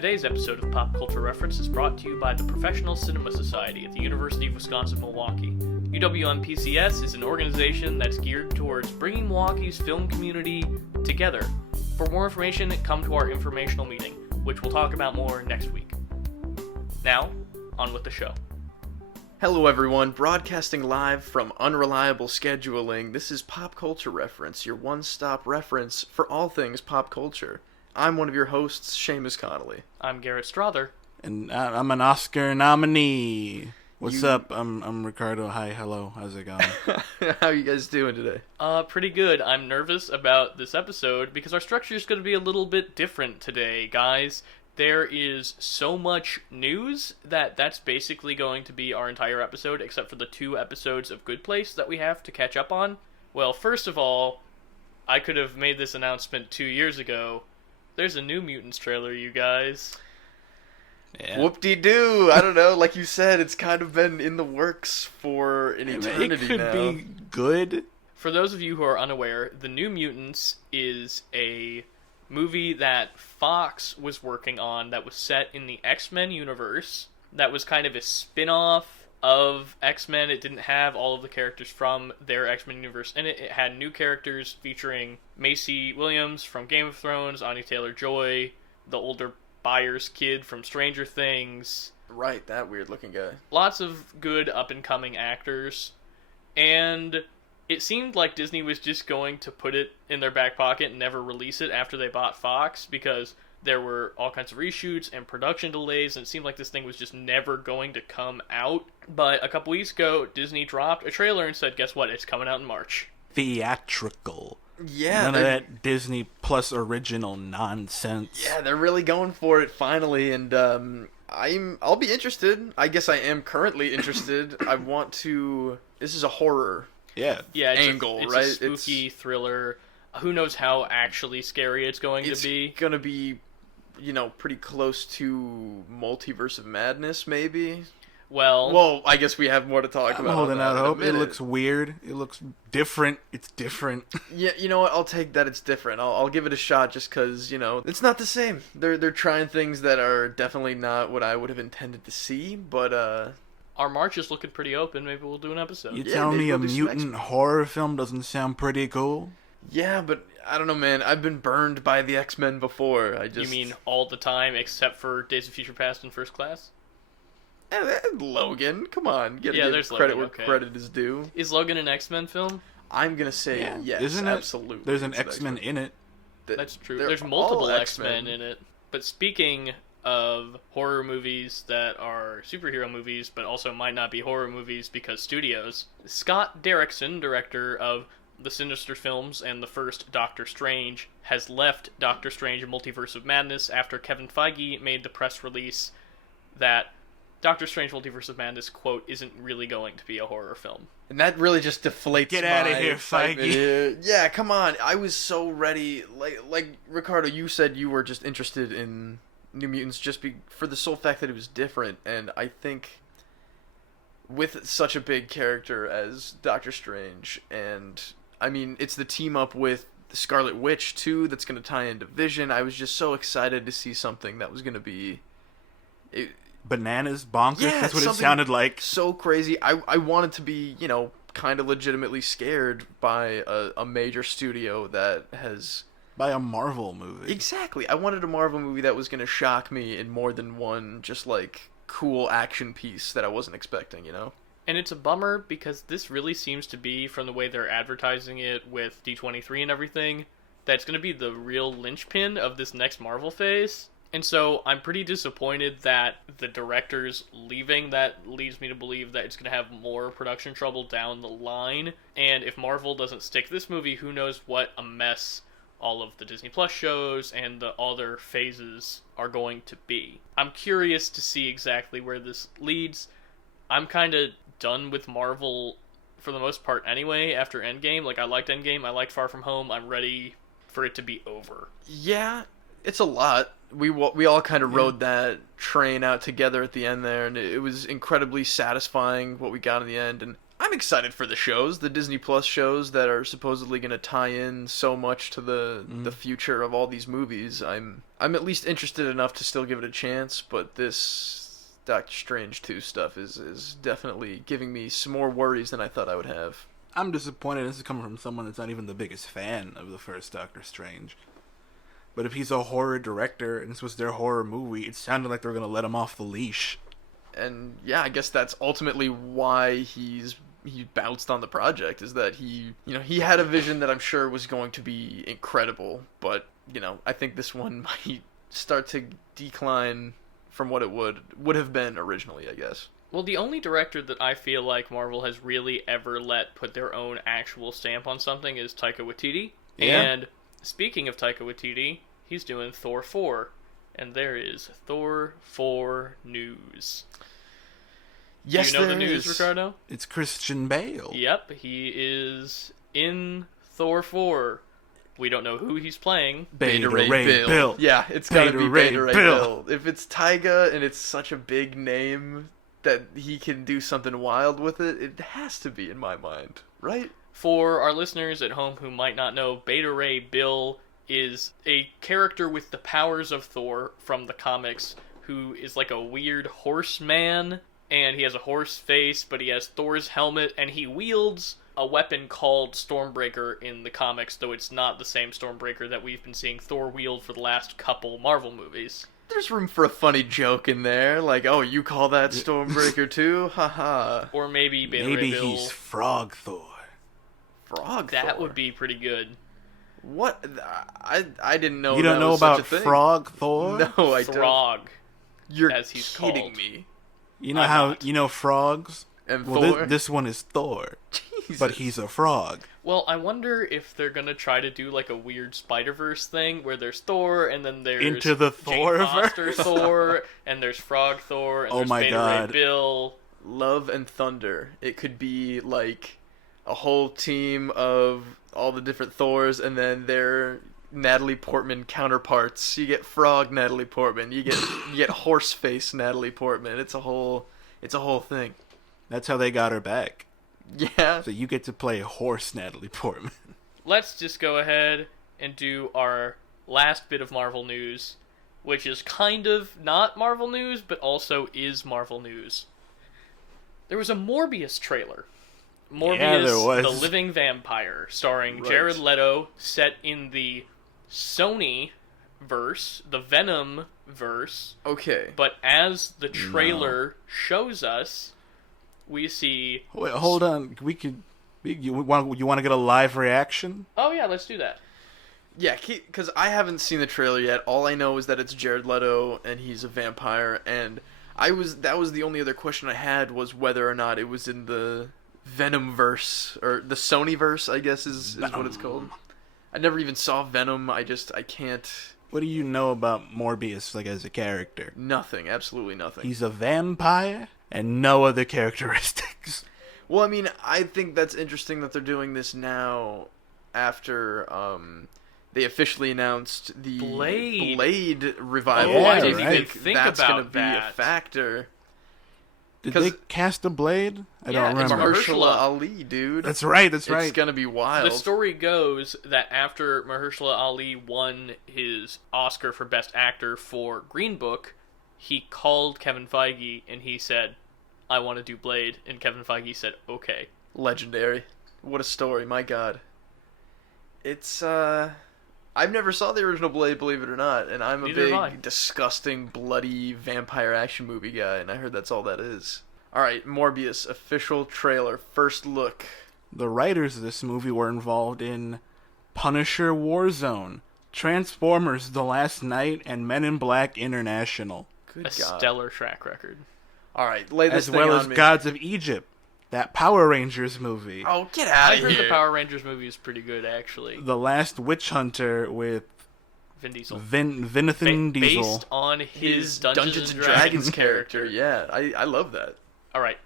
Today's episode of Pop Culture Reference is brought to you by the Professional Cinema Society at the University of Wisconsin-Milwaukee. UWMPCS is an organization that's geared towards bringing Milwaukee's film community together. For more information, come to our informational meeting, which we'll talk about more next week. Now, on with the show. Hello everyone, broadcasting live from unreliable scheduling. This is Pop Culture Reference, your one-stop reference for all things pop culture. I'm one of your hosts, Seamus Connolly. I'm Garrett Strother. And I'm an Oscar nominee. What's up? I'm Ricardo. Hi, hello. How's it going? How you guys doing today? Pretty good. I'm nervous about this episode because our structure is going to be a little bit different today, guys. There is so much news that's basically going to be our entire episode, except for the 2 episodes of Good Place that we have to catch up on. Well, first of all, I could have made this announcement 2 years ago. There's a new Mutants trailer, you guys. Yeah. Whoop-de-doo! I don't know, like you said, it's kind of been in the works for an eternity It could now. be good. For those of you who are unaware, The New Mutants is a movie that Fox was working on that was set in the X-Men universe. That was kind of a spin-off of X-Men. It didn't have all of the characters from their X-Men universe in it. It had new characters featuring Macy Williams from Game of Thrones, Anya Taylor-Joy, the older Byers kid from Stranger Things. Right, that weird-looking guy. Lots of good up-and-coming actors. And it seemed like Disney was just going to put it in their back pocket and never release it after they bought Fox, because there were all kinds of reshoots and production delays, and it seemed like this thing was just never going to come out. But a couple weeks ago, Disney dropped a trailer and said, guess what, it's coming out in March. Theatrical. Yeah, None of that Disney Plus original nonsense. Yeah, they're really going for it finally, and I'll be interested. I guess I am currently interested. I want to. This is a horror. Yeah, It's angle, it's right? a spooky thriller. Who knows how actually scary it's going to be? It's gonna be, pretty close to Multiverse of Madness, maybe. Well, I guess we have more to talk I'm about. holding out hope. It minute. looks weird. It looks different. It's different. Yeah, you know what? I'll take that. It's different. I'll give it a shot just because it's not the same. They're trying things that are definitely not what I would have intended to see. But our March is looking pretty open. Maybe we'll do an episode. You Yeah, tell maybe me a we'll do some mutant horror film doesn't sound pretty cool? yeah, but I don't know, man. I've been burned by the X-Men before. You mean all the time except for Days of Future Past and First Class? Logan? Come on, give there's credit Logan, where okay. credit is due. Is Logan an X-Men film? I'm gonna say yes. Isn't it? Absolutely. There's an It's X-Men in it. That's true. They're There's all multiple X-Men in it. But speaking of horror movies that are superhero movies, but also might not be horror movies because studios, Scott Derrickson, director of the Sinister films and the first Doctor Strange, has left Doctor Strange Multiverse of Madness after Kevin Feige made the press release that Doctor Strange Multiverse of Madness, quote, isn't really going to be a horror film. And that really just deflates Get outta my here, excitement Feige. here. Yeah, come on. I was so ready. Like Ricardo, you said you were just interested in New Mutants just for the sole fact that it was different. And I think with such a big character as Doctor Strange, and I mean, it's the team up with the Scarlet Witch too that's going to tie into Vision. I was just so excited to see something that was going to be Bananas, bonkers. Yeah, That's what it something sounded like. so crazy. I wanted to be, kind of legitimately scared by a major studio that has... By a Marvel movie. Exactly. I wanted a Marvel movie that was going to shock me in more than one just, cool action piece that I wasn't expecting, And it's a bummer because this really seems to be, from the way they're advertising it with D23 and everything, that it's going to be the real linchpin of this next Marvel phase. And so I'm pretty disappointed that the director's leaving. That leads me to believe that it's going to have more production trouble down the line. And if Marvel doesn't stick this movie, who knows what a mess all of the Disney Plus shows and the other phases are going to be. I'm curious to see exactly where this leads. I'm kind of done with Marvel for the most part anyway after Endgame. I liked Endgame, I liked Far From Home, I'm ready for it to be over. Yeah, it's a lot. We all kind of rode that train out together at the end there, and it was incredibly satisfying what we got in the end. And I'm excited for the shows, the Disney Plus shows that are supposedly going to tie in so much to the future of all these movies. I'm at least interested enough to still give it a chance, but this Doctor Strange 2 stuff is definitely giving me some more worries than I thought I would have. I'm disappointed this is coming from someone that's not even the biggest fan of the first Doctor Strange. But if he's a horror director and this was their horror movie, it sounded like they were going to let him off the leash. And yeah, I guess that's ultimately why he bounced on the project, is that he had a vision that I'm sure was going to be incredible, but I think this one might start to decline from what it would have been originally, I guess. Well, the only director that I feel like Marvel has really ever let put their own actual stamp on something is Taika Waititi. Yeah. And speaking of Taika Waititi, he's doing Thor 4. And there is Thor 4 news. Yes, do you know there the news, is. Ricardo? It's Christian Bale. Yep, he is in Thor 4. We don't know who he's playing. Beta Ray Bill. Yeah, it's gotta be Ray Beta Ray Bill. Bill. If it's Tyga and it's such a big name that he can do something wild with it, it has to be in my mind, right? For our listeners at home who might not know, Beta Ray Bill is a character with the powers of Thor from the comics who is like a weird horseman, and he has a horse face, but he has Thor's helmet, and he wields a weapon called Stormbreaker in the comics, though it's not the same Stormbreaker that we've been seeing Thor wield for the last couple Marvel movies. There's room for a funny joke in there, like, oh, you call that Stormbreaker too? Haha. Or maybe Beta Maybe Ray Bill. he's Frog Thor. Frog That Thor. would be pretty good. What? I didn't know You don't that know was about such a thing. Frog Thor? No, I don't. Frog, You're as he's kidding called. me. You know I'm how not. you know frogs? And Well, Thor? this one is Thor, Jesus. but he's a frog. Well, I wonder if they're gonna try to do like a weird Spider-Verse thing where there's Thor and then there's Into the Jane Thorverse? Foster Thor and there's Frog Thor and Oh there's my Beta God. Ray Bill. Love and Thunder. It could be like a whole team of all the different Thors, and then their Natalie Portman counterparts. You get Frog Natalie Portman. You get Horseface Natalie Portman. It's a whole thing. That's how they got her back. Yeah. So you get to play horse Natalie Portman. Let's just go ahead and do our last bit of Marvel news, which is kind of not Marvel news, but also is Marvel news. There was a Morbius trailer. Morbius, Yeah, there was. the Living Vampire, starring Right. Jared Leto, set in the Sony verse, the Venom verse. Okay. But as the trailer shows us, we see... Wait, hold on. You want to get a live reaction? Oh yeah, let's do that. Yeah, because I haven't seen the trailer yet. All I know is that it's Jared Leto and he's a vampire, and that was the only other question I had, was whether or not it was in the Venom verse or the Sony verse, I guess is what it's called. I never even saw Venom. I can't. What do you know about Morbius, like, as a character? Nothing, absolutely nothing. He's a vampire and no other characteristics. Well, I mean, I think that's interesting that they're doing this now after they officially announced the Blade revival. Oh, I I didn't think even think that's about gonna be a that. factor. Did 'Cause- they cast a Blade? I Yeah, don't it's remember. Mahershala Ali, dude. That's right. It's gonna be wild. The story goes that after Mahershala Ali won his Oscar for Best Actor for Green Book, he called Kevin Feige and he said, I want to do Blade. And Kevin Feige said, okay. Legendary. What a story, my god. It's, I've never saw the original Blade, believe it or not, and I'm a Neither have I. big, disgusting, bloody vampire action movie guy, and I heard that's all that is. Alright, Morbius, official trailer, first look. The writers of this movie were involved in Punisher Warzone, Transformers The Last Night, and Men in Black International, Good A god. stellar track record. Alright, lay this as thing well on as me. Gods of Egypt, that Power Rangers movie. Oh, get out I of heard here. the Power Rangers movie is pretty good, actually. The Last Witch Hunter with Vin Diesel. Vinathan Diesel. Based on his Dungeons and Dragons character. Yeah, I love that. Alright.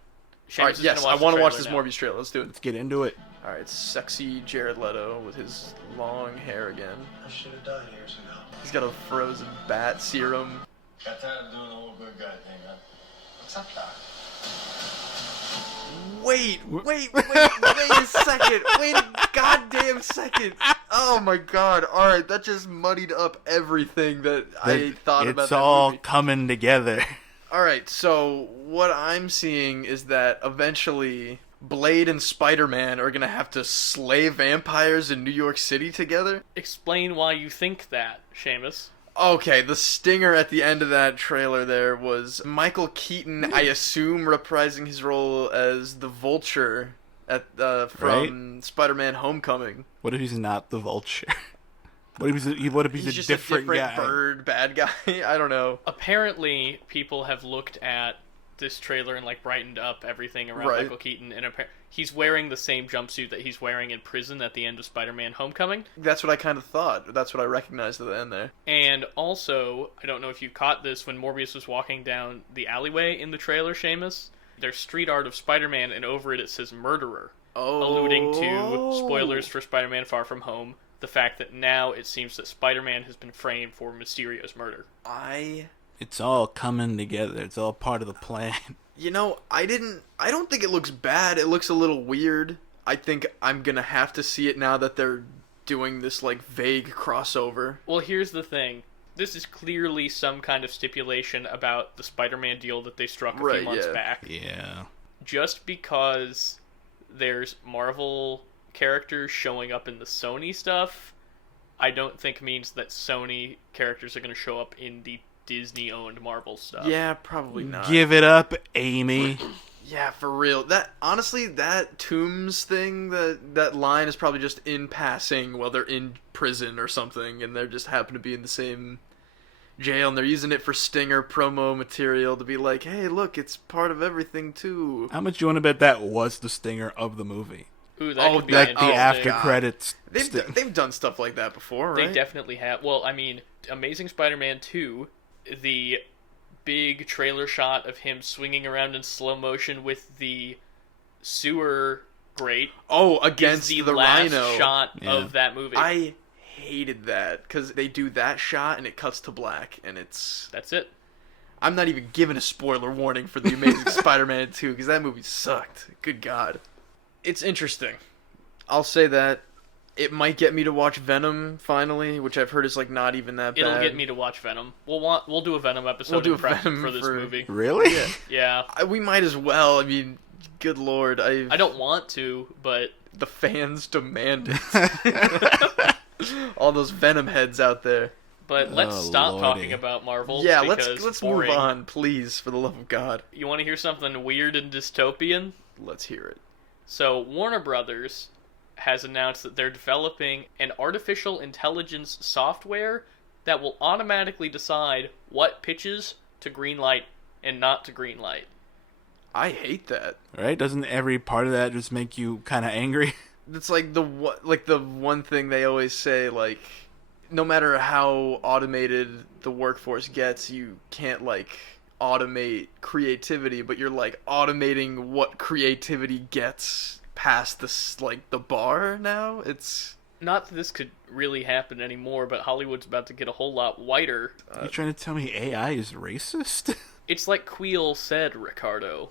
Alright, yes, I want to watch this Morbius trailer. Let's do it. Let's get into it. Alright, sexy Jared Leto with his long hair again. I should have died years ago. He's got a frozen bat serum. Got tired of doing the whole good guy thing, huh? What's up, Doc? Wait a second. Wait a goddamn second. Oh my god. Alright, that just muddied up everything that I thought about that It's all movie. coming together. Alright, so what I'm seeing is that eventually Blade and Spider-Man are gonna have to slay vampires in New York City together? Explain why you think that, Seamus. Okay, the stinger at the end of that trailer there was Michael Keaton, I assume, reprising his role as the Vulture from Spider-Man Homecoming. What if he's not the Vulture? What if he's just a different guy? bird bad guy? I don't know. Apparently, people have looked at this trailer and like brightened up everything around Right. Michael Keaton, and he's wearing the same jumpsuit that he's wearing in prison at the end of Spider-Man Homecoming. That's what I kind of thought. That's what I recognized at the end there. And also, I don't know if you caught this when Morbius was walking down the alleyway in the trailer, Seamus. There's street art of Spider-Man, and over it says murderer, alluding to spoilers for Spider-Man Far From Home. The fact that now it seems that Spider-Man has been framed for Mysterio's murder. It's all coming together. It's all part of the plan. You know, I don't think it looks bad. It looks a little weird. I think I'm gonna have to see it now that they're doing this, like, vague crossover. Well, here's the thing. This is clearly some kind of stipulation about the Spider-Man deal that they struck a few months back. Yeah. Just because there's Marvel characters showing up in the Sony stuff, I don't think means that Sony characters are going to show up in the Disney-owned Marvel stuff. Yeah, probably not. Give it up, Amy. Yeah, for real. Honestly, that Tombs thing, that line is probably just in passing while they're in prison or something, and they just happen to be in the same jail, and they're using it for Stinger promo material to be like, hey, look, it's part of everything, too. How much you want to bet that was the stinger of the movie? Ooh, that could be Like interesting. the after God. credits. They've done stuff like that before, right? They definitely have. Well, I mean, Amazing Spider-Man 2, the big trailer shot of him swinging around in slow motion with the sewer grate. Against is the Rhino. last shot of that movie. I hated that, because they do that shot, and it cuts to black, and That's it. I'm not even giving a spoiler warning for The Amazing Spider-Man 2, because that movie sucked. Good God. It's interesting. I'll say that. It might get me to watch Venom, finally, which I've heard is, like, not even that bad. It'll get me to watch Venom. We'll do a Venom episode in prep for this movie. Really? Yeah. We might as well. I mean, good lord. I don't want to, but The fans demand it. All those Venom heads out there. But let's stop Lordy. talking about Marvel. Yeah, because let's boring. move on, please, for the love of God. You want to hear something weird and dystopian? Let's hear it. So, Warner Brothers has announced that they're developing an artificial intelligence software that will automatically decide what pitches to greenlight and not to greenlight. I hate that. Right? Doesn't every part of that just make you kind of angry? It's like the one thing they always say, like, no matter how automated the workforce gets, you can't, like, automate creativity, but you're, like, automating what creativity gets past this, like, the bar now. It's Not that this could really happen anymore, but Hollywood's about to get a whole lot whiter. You trying to tell me AI is racist? It's like Queel said, Ricardo.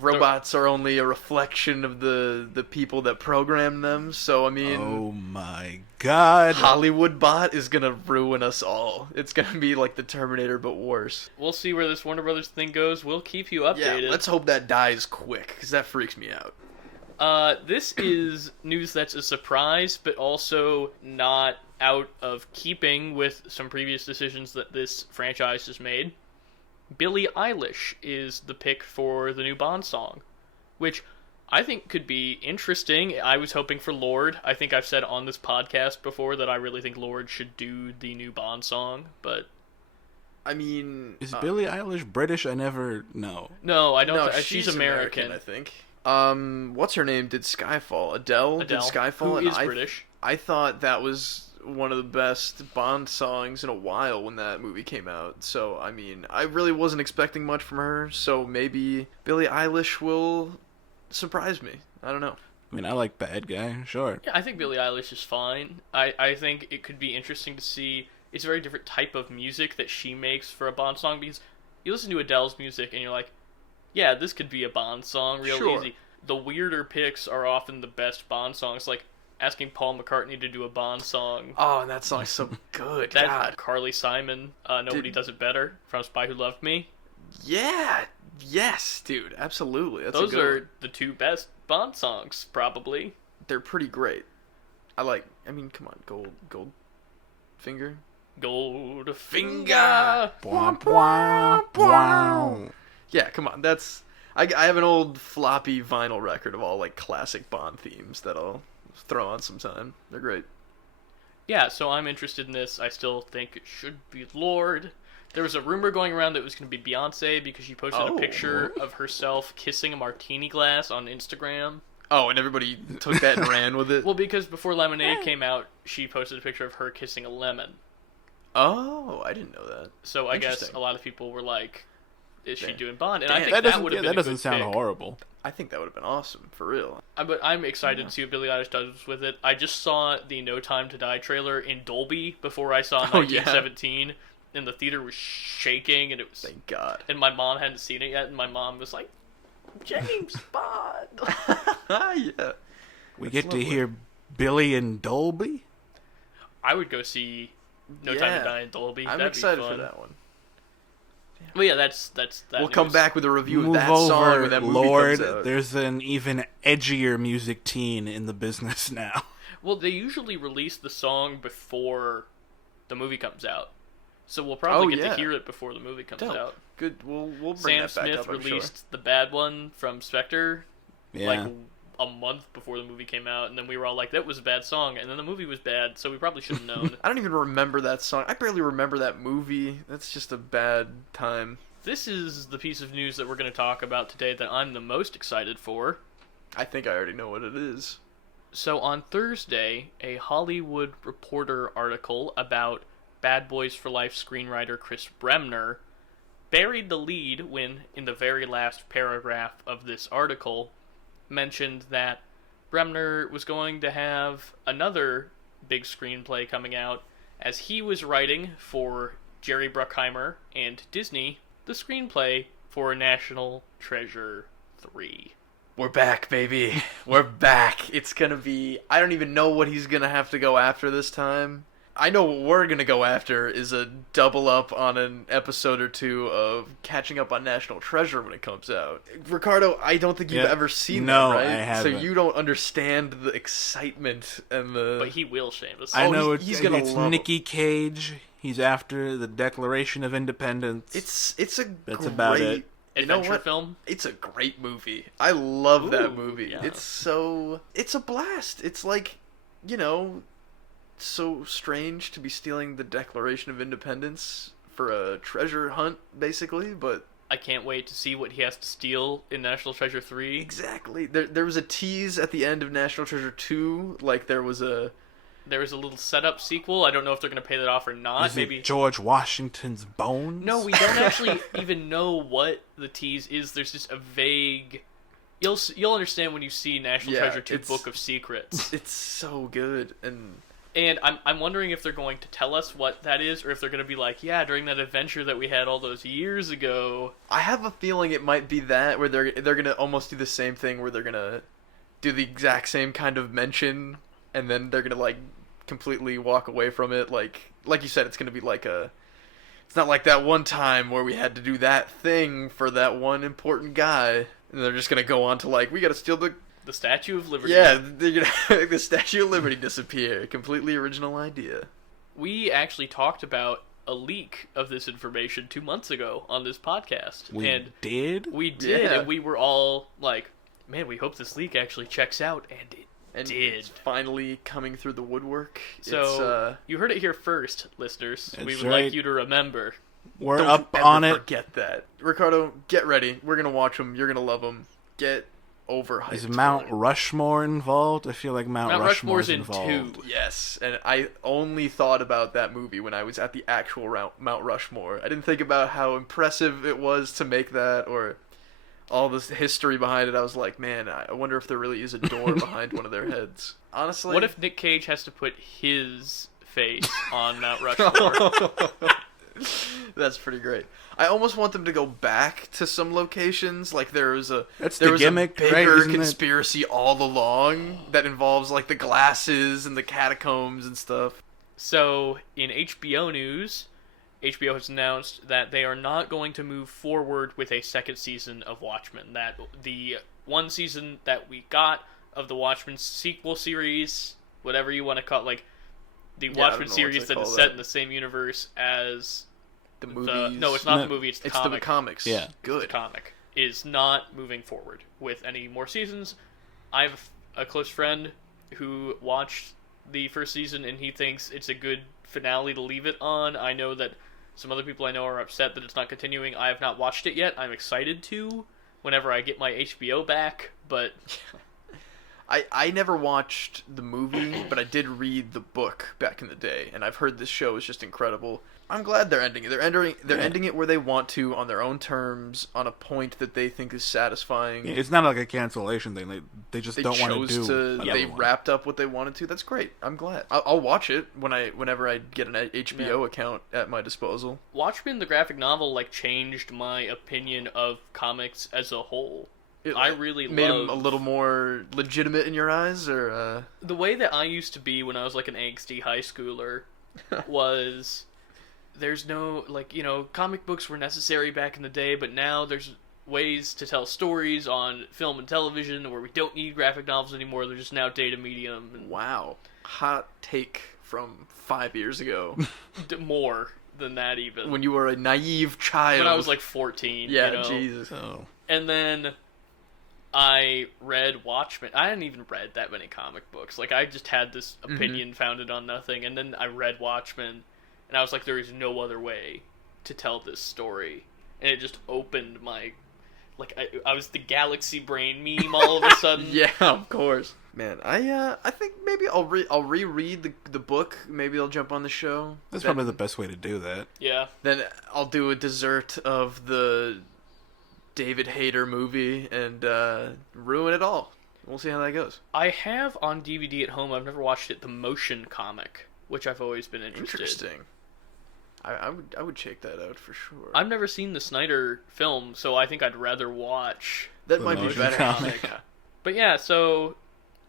robots are only a reflection of the people that program them. So I mean, oh my God, Hollywood bot is gonna ruin us all. It's gonna be like the Terminator, but worse. We'll see where this Warner Brothers thing goes. We'll keep you updated. Yeah, let's hope that dies quick, because that freaks me out. This is news that's a surprise, but also not out of keeping with some previous decisions that this franchise has made. Billie Eilish is the pick for the new Bond song, which I think could be interesting. I was hoping for Lorde. I think I've said on this podcast before that I really think Lorde should do the new Bond song, but... I mean... Is Billie Eilish British? I never know. No, I don't. No, She's American. I think. What's her name? Did Skyfall? Adele did Skyfall, who and is British. I thought that was one of the best Bond songs in a while when that movie came out. So, I mean, I really wasn't expecting much from her, so maybe Billie Eilish will surprise me. I don't know. I mean, I like Bad Guy, sure. Yeah, I think Billie Eilish is fine. I think it could be interesting to see. It's a very different type of music that she makes for a Bond song, because you listen to Adele's music and you're like, yeah, this could be a Bond song real Sure. easy. the weirder picks are often the best Bond songs. Like asking Paul McCartney to do a Bond song. Oh, and that song's so good. That God. Carly Simon, Nobody Does It Better from Spy Who Loved Me. Yeah. Yes, dude. Absolutely. That's Those a good are one. the two best Bond songs, probably. They're pretty great. I mean, come on, Goldfinger. Goldfinger. Bwah, bwah, bwah. Yeah, come on. I have an old floppy vinyl record of all like classic Bond themes that I'll throw on sometime. They're great. Yeah, so I'm interested in this. I still think it should be Lord. There was a rumor going around that it was going to be Beyonce because she posted a picture of herself kissing a martini glass on Instagram. Oh, and everybody took that and ran with it? Well, because before Lemonade came out, she posted a picture of her kissing a lemon. Oh, I didn't know that. So I guess a lot of people were like, is she Damn. doing Bond? And Damn. I think that would have been That a doesn't good sound pick. horrible. I think that would have been awesome, for real. But I'm excited to see what Billie Eilish does with it. I just saw the No Time to Die trailer in Dolby before I saw 1917, and the theater was shaking, and it was... Thank God. And my mom hadn't seen it yet, and my mom was like, James Bond! Yeah. We get to hear Billy and Dolby? I would go see No Time to Die in Dolby. I'm That'd excited be fun. for that one. Well, yeah, that's that. We'll come back with a review of Move that over, song when that movie Lord. comes out. There's an even edgier music teen in the business now. Well, they usually release the song before the movie comes out. So we'll probably get to hear it before the movie comes Dope. out. Good. We'll bring Sam that back Smith up, I'm released the bad one from Spectre Yeah. like a month before the movie came out, and then we were all like, that was a bad song, and then the movie was bad, so we probably should have known. I don't even remember that song. I barely remember that movie. That's just a bad time. This is the piece of news that we're going to talk about today that I'm the most excited for. I think I already know what it is. So on Thursday, a Hollywood Reporter article about Bad Boys for Life screenwriter Chris Bremner buried the lead when, in the very last paragraph of this article, mentioned that Bremner was going to have another big screenplay coming out as he was writing for Jerry Bruckheimer and Disney the screenplay for National Treasure 3. We're back, baby. We're back. It's gonna be... I don't even know what he's gonna have to go after this time. I know what we're gonna go after is a double up on an episode or two of catching up on National Treasure when it comes out. Ricardo, I don't think you've ever seen No, that, right? I haven't. So you don't understand the excitement and the... But he will, Seamus. I know he's gonna it's love Nicky Cage. He's after the Declaration of Independence. It's a That's great... about it. You know Adventure what? film? It's a great movie. I love that Ooh, movie. yeah. It's a blast. It's like, so strange to be stealing the Declaration of Independence for a treasure hunt, basically, but... I can't wait to see what he has to steal in National Treasure 3. Exactly. There was a tease at the end of National Treasure 2, like there was a little setup sequel. I don't know if they're going to pay that off or not. Is Maybe it George Washington's bones? No, we don't actually even know what the tease is. There's just a vague... You'll understand when you see National Treasure 2 Book of Secrets. It's so good, And I'm wondering if they're going to tell us what that is, or if they're going to be like, yeah, during that adventure that we had all those years ago. I have a feeling it might be that, where they're gonna almost do the same thing, where they're gonna do the exact same kind of mention, and then they're gonna like completely walk away from it. Like you said, it's gonna be like it's not like that one time where we had to do that thing for that one important guy, and they're just gonna go on to like, we gotta steal the Statue of Liberty. Yeah, they're gonna make the Statue of Liberty disappear. Completely original idea. We actually talked about a leak of this information 2 months ago on this podcast. We and did? We did, Yeah. and we were all like, man, we hope this leak actually checks out, and it did. It's finally coming through the woodwork. So, you heard it here first, listeners. That's We would right. like you to remember. We're Don't up you ever on it. Forget that, Ricardo. Get ready. We're gonna watch them. You're gonna love them. Get overhyped. Is Mount for it. Rushmore involved? I feel like Mount Rushmore's Rushmore's in involved. 2. Yes, and I only thought about that movie when I was at the actual Mount Rushmore. I didn't think about how impressive it was to make that, or all this history behind it. I was like, man, I wonder if there really is a door behind one of their heads. Honestly, What if Nick Cage has to put his face on Mount Rushmore? That's pretty great. I almost want them to go back to some locations. Like there was a gimmick, a right? bigger Isn't it? conspiracy all along that involves like the glasses and the catacombs and stuff. So, in HBO news, HBO has announced that they are not going to move forward with a second season of Watchmen. That the one season that we got of the Watchmen sequel series, whatever you want to call it, like the Watchmen series that is set in the same universe as the movies. No, it's not the movie, it's the comic. It's the comics. Yeah. Good. The comic is not moving forward with any more seasons. I have a close friend who watched the first season and he thinks it's a good finale to leave it on. I know that some other people I know are upset that it's not continuing. I have not watched it yet. I'm excited to whenever I get my HBO back, but I never watched the movie, but I did read the book back in the day, and I've heard this show is just incredible. I'm glad they're ending it. They're ending it where they want to, on their own terms, on a point that they think is satisfying. It's not like a cancellation thing. They just don't want to do. They wrapped up what they wanted to. That's great. I'm glad. I'll watch it whenever I get an HBO account at my disposal. Watchmen, the graphic novel, changed my opinion of comics as a whole. I really made them a little more legitimate in your eyes, or the way that I used to be when I was an angsty high schooler was there's no comic books were necessary back in the day, but now there's ways to tell stories on film and television where we don't need graphic novels anymore. They're just now data medium. And wow, hot take from 5 years ago. More than that, even when you were a naive child. When I was 14. Yeah, Jesus. Oh. And then I read Watchmen. I hadn't even read that many comic books. I just had this opinion founded on nothing, and then I read Watchmen, and I was like, there is no other way to tell this story. And it just opened my... I was the galaxy brain meme all of a sudden. Yeah, of course. Man, I think maybe I'll reread the book. Maybe I'll jump on the show. That's probably the best way to do that. Yeah. Then I'll do a dessert of the David Hayter movie and ruin it all. We'll see how that goes. I have on DVD at home, I've never watched it, the motion comic, which I've always been interested. Interesting. I would check that out for sure. I've never seen the Snyder film, so I think I'd rather watch that the might be motion better. comic. But yeah, so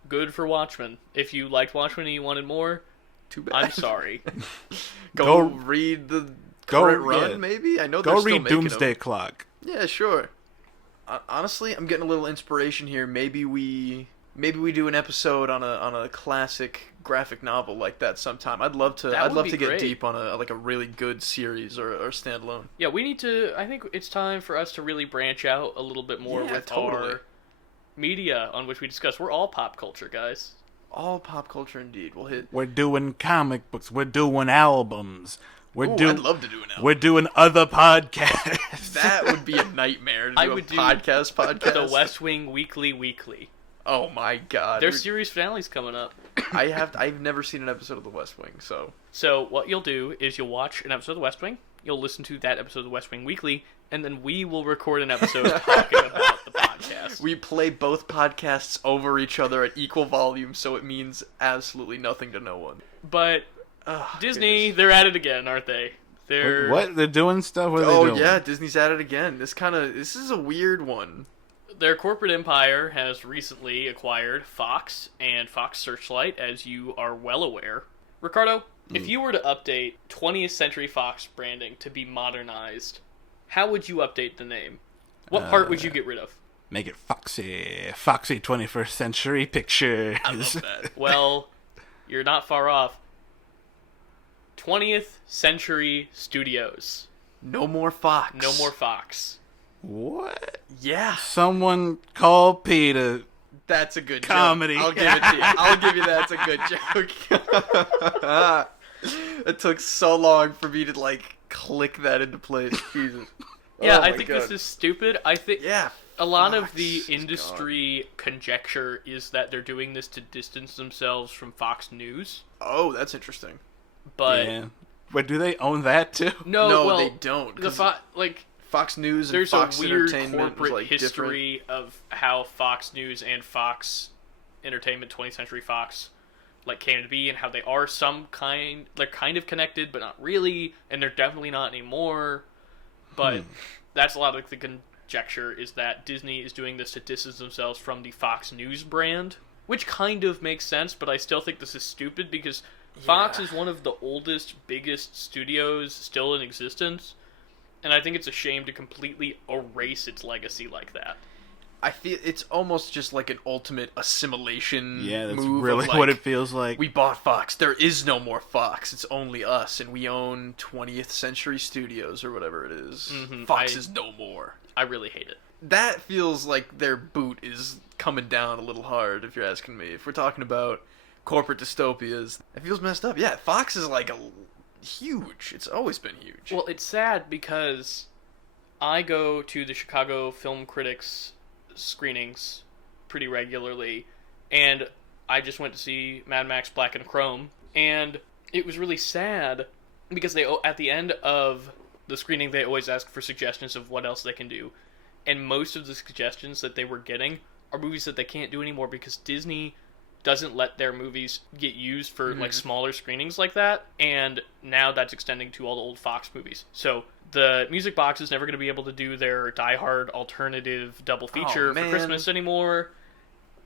good for Watchmen. If you liked Watchmen and you wanted more, too bad. I'm sorry. Go read the current run, maybe? I know they're Go still read making Doomsday them. Clock. Yeah, sure. Honestly, I'm getting a little inspiration here. Maybe we do an episode on a classic graphic novel like that sometime. I'd love to get great. deep on a really good series or standalone. Yeah, we need to. I think it's time for us to really branch out a little bit more with our media on which we discuss. We're all pop culture guys. All pop culture indeed. We'll hit. We're doing comic books. We're doing albums. I'd love to do an album. We're doing other podcasts. That would be a nightmare to do podcast. The West Wing Weekly. Oh my god. Their series finale's coming up. I've never seen an episode of The West Wing, so. So what you'll do is you'll watch an episode of The West Wing, you'll listen to that episode of The West Wing Weekly, and then we will record an episode talking about the podcast. We play both podcasts over each other at equal volume, so it means absolutely nothing to no one. But Disney, they're at it again, aren't they? They're What? They're doing stuff? What are they doing? Yeah, Disney's at it again. This is a weird one. Their corporate empire has recently acquired Fox and Fox Searchlight, as you are well aware. Ricardo, if you were to update 20th Century Fox branding to be modernized, how would you update the name? What part would you get rid of? Make it Foxy 21st Century Pictures. I love that. Well, you're not far off. 20th Century Studios. No more Fox. No more Fox. What? Yeah. Someone call Peter. That's a good comedy. joke. I'll give it to you. I'll give you that's a good joke. It took so long for me to click that into place. Jesus. Yeah, Oh I my think God. this is stupid. I think Yeah. a lot Fox of the is industry conjecture is that they're doing this to distance themselves from Fox News. Oh, that's interesting. But Yeah. But do they own that too? No, well, they don't. The 'cause Fox News and there's Fox a weird Entertainment was, corporate different. history of how Fox News and Fox Entertainment, 20th Century Fox, like came to be and how they are they're kind of connected but not really, and they're definitely not anymore. But that's a lot of the conjecture, is that Disney is doing this to distance themselves from the Fox News brand, which kind of makes sense, but I still think this is stupid because Fox is one of the oldest, biggest studios still in existence, and I think it's a shame to completely erase its legacy like that. I feel it's almost just like an ultimate assimilation move. Yeah, that's really like, what it feels like. We bought Fox. There is no more Fox. It's only us, and we own 20th Century Studios or whatever it is. Fox is no more. I really hate it. That feels like their boot is coming down a little hard, if you're asking me. If we're talking about corporate dystopias, it feels messed up. Yeah, Fox is like huge. It's always been huge. Well, it's sad because I go to the Chicago Film Critics screenings pretty regularly, and I just went to see Mad Max Black and Chrome, and it was really sad because they, at the end of the screening, they always ask for suggestions of what else they can do, and most of the suggestions that they were getting are movies that they can't do anymore because Disney doesn't let their movies get used for like smaller screenings like that, and now that's extending to all the old Fox movies. So the Music Box is never going to be able to do their Die Hard alternative double feature for Christmas anymore.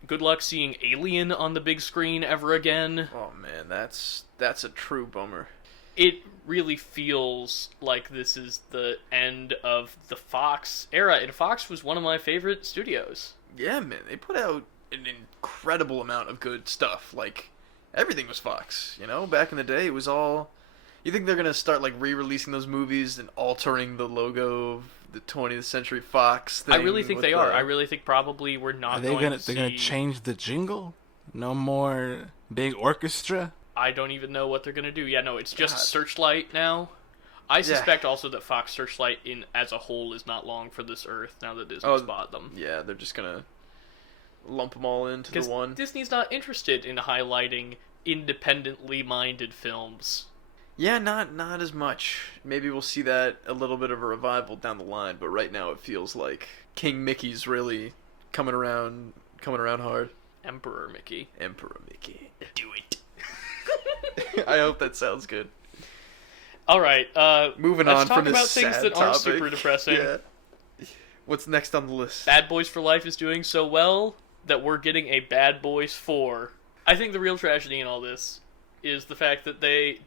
Good luck seeing Alien on the big screen ever again. Oh man, that's a true bummer. It really feels like this is the end of the Fox era, and Fox was one of my favorite studios. Yeah, man, they put out an incredible amount of good stuff. Like, everything was Fox, you know? Back in the day, it was all... You think they're going to start, like, re-releasing those movies and altering the logo of the 20th Century Fox thing? I really think they are. I really think probably we're not They're going to change the jingle? No more big orchestra? I don't even know what they're going to do. Yeah, no, it's just Searchlight now. I suspect also that Fox Searchlight as a whole is not long for this earth now that Disney's bought them. Yeah, they're just going to lump them all into the one. Disney's not interested in highlighting independently minded films. Yeah, not as much. Maybe we'll see that a little bit of a revival down the line, but right now it feels like King Mickey's really coming around hard. Emperor Mickey. Do it. I hope that sounds good. All right, moving on from this let's talk about things that aren't super depressing. Yeah. What's next on the list? Bad Boys for Life is doing so well that we're getting a Bad Boys 4. I think the real tragedy in all this is the fact that they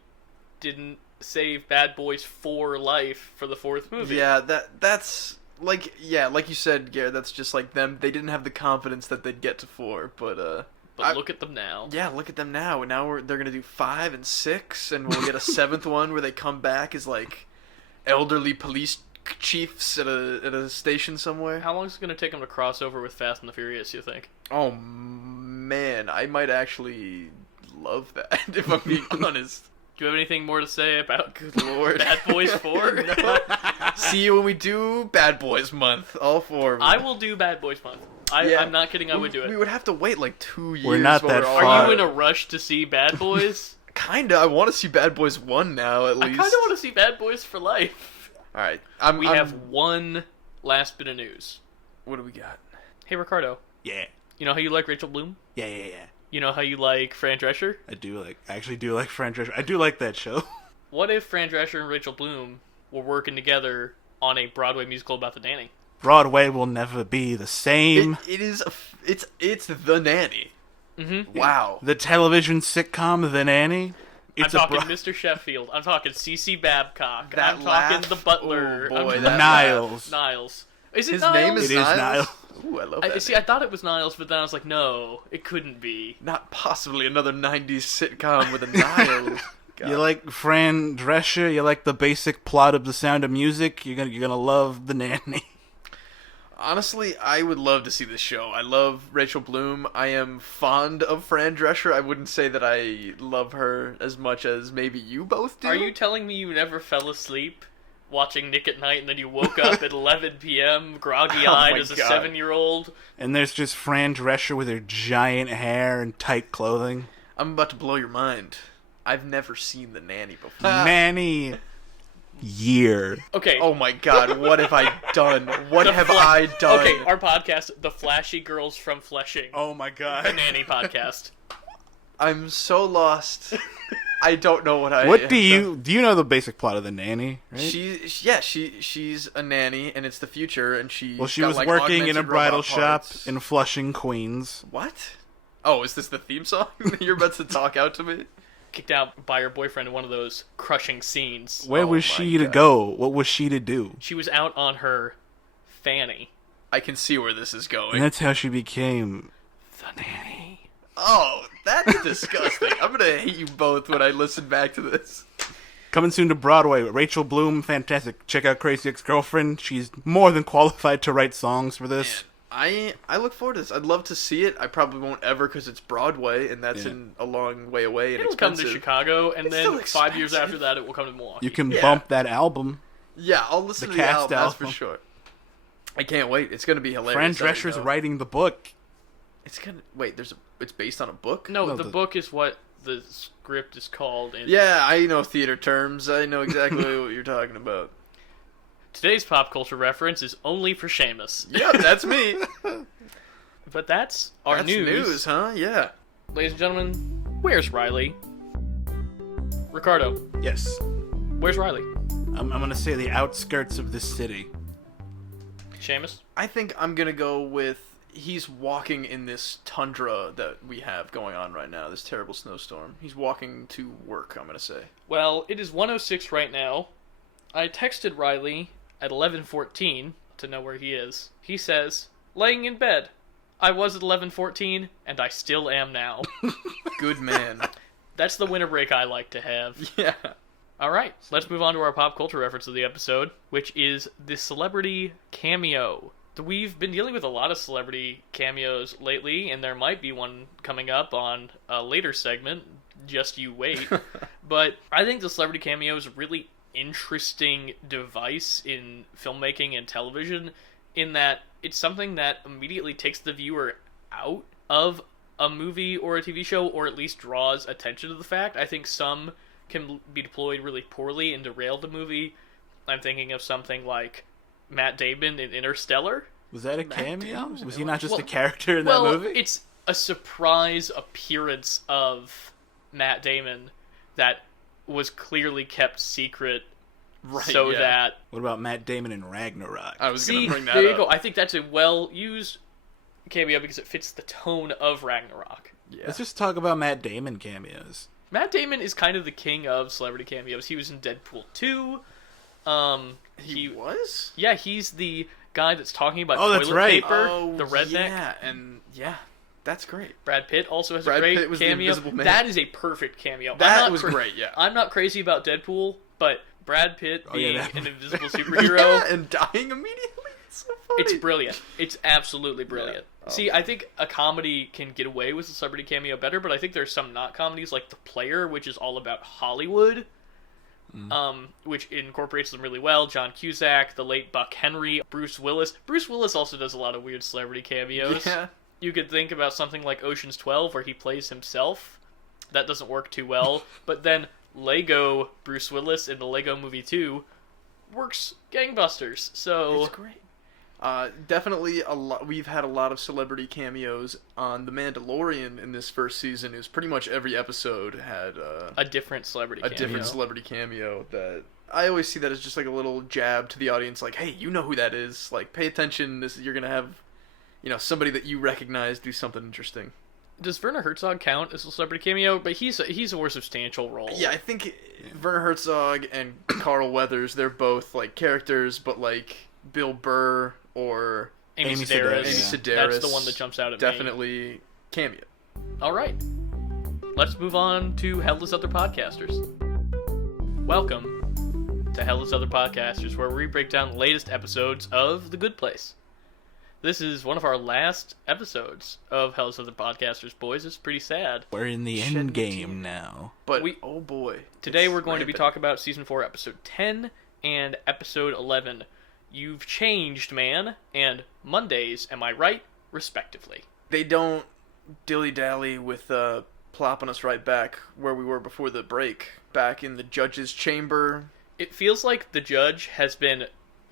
didn't save Bad Boys for Life for the fourth movie. Yeah, that's like you said, Garrett, that's just like them. They didn't have the confidence that they'd get to 4, but look at them now. Yeah, look at them now. And now they're going to do 5 and 6, and we'll get a 7th one where they come back as like elderly police chiefs at a station somewhere. How long is it going to take them to cross over with Fast and the Furious, you think? Oh man, I might actually love that if I'm being honest. Do you have anything more to say about Good Lord. Bad Boys 4? No. See you when we do Bad Boys Month, all 4 of them. I will do Bad Boys Month. I'm not kidding, I would do it. We would have to wait like 2 years. We're not that far. Are you in a rush to see Bad Boys? Kinda. I want to see Bad Boys 1 now, at least. I kinda want to see Bad Boys for Life. Alright. We have one last bit of news. What do we got? Hey, Ricardo. Yeah. You know how you like Rachel Bloom? Yeah. You know how you like Fran Drescher? I actually do like Fran Drescher. I do like that show. What if Fran Drescher and Rachel Bloom were working together on a Broadway musical about the nanny? Broadway will never be the same. It's The Nanny. Mm-hmm. Wow. The television sitcom The Nanny. I'm talking Mr. Sheffield. I'm talking CC Babcock. I'm talking the butler. Oh boy, Niles. Is it His Niles? name is It Niles? is Niles. Ooh, I love that. I thought it was Niles, but then I was like, no, it couldn't be. Not possibly another 90s sitcom with a Niles. God. You like Fran Drescher, you like the basic plot of The Sound of Music, you're gonna love The Nanny. Honestly, I would love to see this show. I love Rachel Bloom. I am fond of Fran Drescher. I wouldn't say that I love her as much as maybe you both do. Are you telling me you never fell asleep watching Nick at Night and then you woke up at 11 p.m. groggy-eyed as a 7-year-old? And there's just Fran Drescher with her giant hair and tight clothing. I'm about to blow your mind. I've never seen The Nanny before. Nanny. Year. Okay. Oh my god, what have I done? What have I done? Okay, our podcast, The Flashy Girls from Fleshing. Oh my god. The Nanny podcast. I'm so lost. I don't know what What do you know the basic plot of the Nanny? Right? She's a nanny, and it's the future, and she was like, working in a augmented bridal robot shop parts. in Flushing, Queens. What? Oh, is this the theme song that you're about to talk out to me? Kicked out by her boyfriend in one of those crushing scenes. Where was she to go? What was she to do? She was out on her fanny. I can see where this is going. And that's how she became The Nanny. Oh, that's disgusting. I'm gonna hate you both when I listen back to this. Coming soon to Broadway. Rachel Bloom, fantastic. Check out Crazy Ex-Girlfriend. She's more than qualified to write songs for this. Man, I look forward to this. I'd love to see it. I probably won't ever because it's Broadway, and that's a long way away and It'll expensive. come to Chicago, and It's then still 5 years expensive. after that, it will come to Milwaukee. You can bump that album. Yeah, I'll listen The to the cast album, that's for album. sure. I can't wait. It's gonna be hilarious. Fran I already Drescher's know. writing the book. It's gonna wait. It's based on a book. No, the book is what the script is called. In Yeah, I know theater terms. I know exactly what you're talking about. Today's pop culture reference is only for Seamus. Yep, that's me. But that's our That's news. news, huh? Yeah. Ladies and gentlemen, where's Riley? Ricardo, Yes. where's Riley? I'm gonna say the outskirts of the city. Seamus? I think I'm gonna go with he's walking in this tundra that we have going on right now, this terrible snowstorm. He's walking to work, I'm gonna say. Well, it is 1:06 right now. I texted Riley at 11:14 to know where he is. He says, laying in bed. I was at 11:14, and I still am now. Good man. That's the winter break I like to have. Yeah. Alright, let's move on to our pop culture reference of the episode, which is the celebrity cameo. We've been dealing with a lot of celebrity cameos lately, and there might be one coming up on a later segment. Just you wait. But I think the celebrity cameo is a really interesting device in filmmaking and television, in that it's something that immediately takes the viewer out of a movie or a TV show, or at least draws attention to the fact. I think some can be deployed really poorly and derail the movie. I'm thinking of something like Matt Damon in Interstellar. Was that a Matt cameo? Damon was Was in he it? not just a Well- character in that movie? It's a surprise appearance of Matt Damon that was clearly kept secret, Right, so yeah. that... What about Matt Damon in Ragnarok? I was See, gonna bring that there you up. go. I think that's a well-used cameo because it fits the tone of Ragnarok. Yeah. Let's just talk about Matt Damon cameos. Matt Damon is kind of the king of celebrity cameos. He was in Deadpool 2. He was? Yeah, he's the guy that's talking about Oh, toilet that's right. paper, Oh, the redneck. Yeah, and yeah, that's great. Brad Pitt also has Brad a great Pitt was the cameo. Invisible Man. That is a perfect cameo. That I'm not was great, yeah. I'm not crazy about Deadpool, but Brad Pitt Oh, yeah, being that- an invisible superhero, Yeah, and dying immediately. It's so funny. it's brilliant. It's absolutely brilliant. Yeah. Oh. See, I think a comedy can get away with a celebrity cameo better, but I think there's some not comedies like The Player, which is all about Hollywood, which incorporates them really well. John Cusack, the late Buck Henry, Bruce Willis. Bruce Willis also does a lot of weird celebrity cameos. Yeah. You could think about something like Ocean's 12, where he plays himself. That doesn't work too well. But then Lego Bruce Willis in the Lego Movie 2 works gangbusters. So It's great. Definitely a lot. We've had a lot of celebrity cameos on The Mandalorian in this first season. It was pretty much every episode had a different celebrity a cameo. different celebrity cameo. That I always see that as just like a little jab to the audience, like, hey, you know who that is. Like, pay attention. You're gonna have, somebody that you recognize do something interesting. Does Werner Herzog count as a celebrity cameo? But he's a more substantial role. Yeah, I think Werner Herzog and Carl Weathers, they're both like characters, but like Bill Burr or Amy Amy Sedaris. Sedaris. Amy Sedaris, That's the one that jumps out at me. definitely cameo. All right. Let's move on to Hellless Other Podcasters. Welcome to Hellless Other Podcasters, where we break down the latest episodes of The Good Place. This is one of our last episodes of Hellless Other Podcasters, boys. It's pretty sad. We're in the Shedding end tears. game now. But Oh boy, Today it's we're going to be rampant. talking about Season 4, Episode 10 and Episode 11. You've changed, man, and Mondays, am I right, respectively. They don't dilly-dally with plopping us right back where we were before the break, back in the judge's chamber. It feels like the judge has been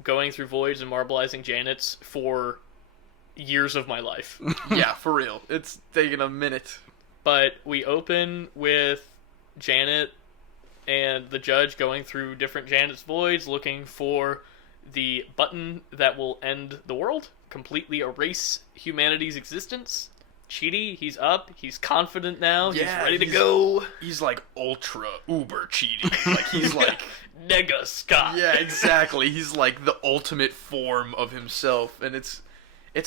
going through voids and marbleizing Janet's for years of my life. Yeah, for real. It's taken a minute. But we open with Janet and the judge going through different Janet's voids looking for the button that will end the world, completely erase humanity's existence. Chidi, he's up, he's confident now, he's ready to go. He's like ultra uber Chidi. Like he's like Nega Scott. Yeah, exactly. He's like the ultimate form of himself, and it's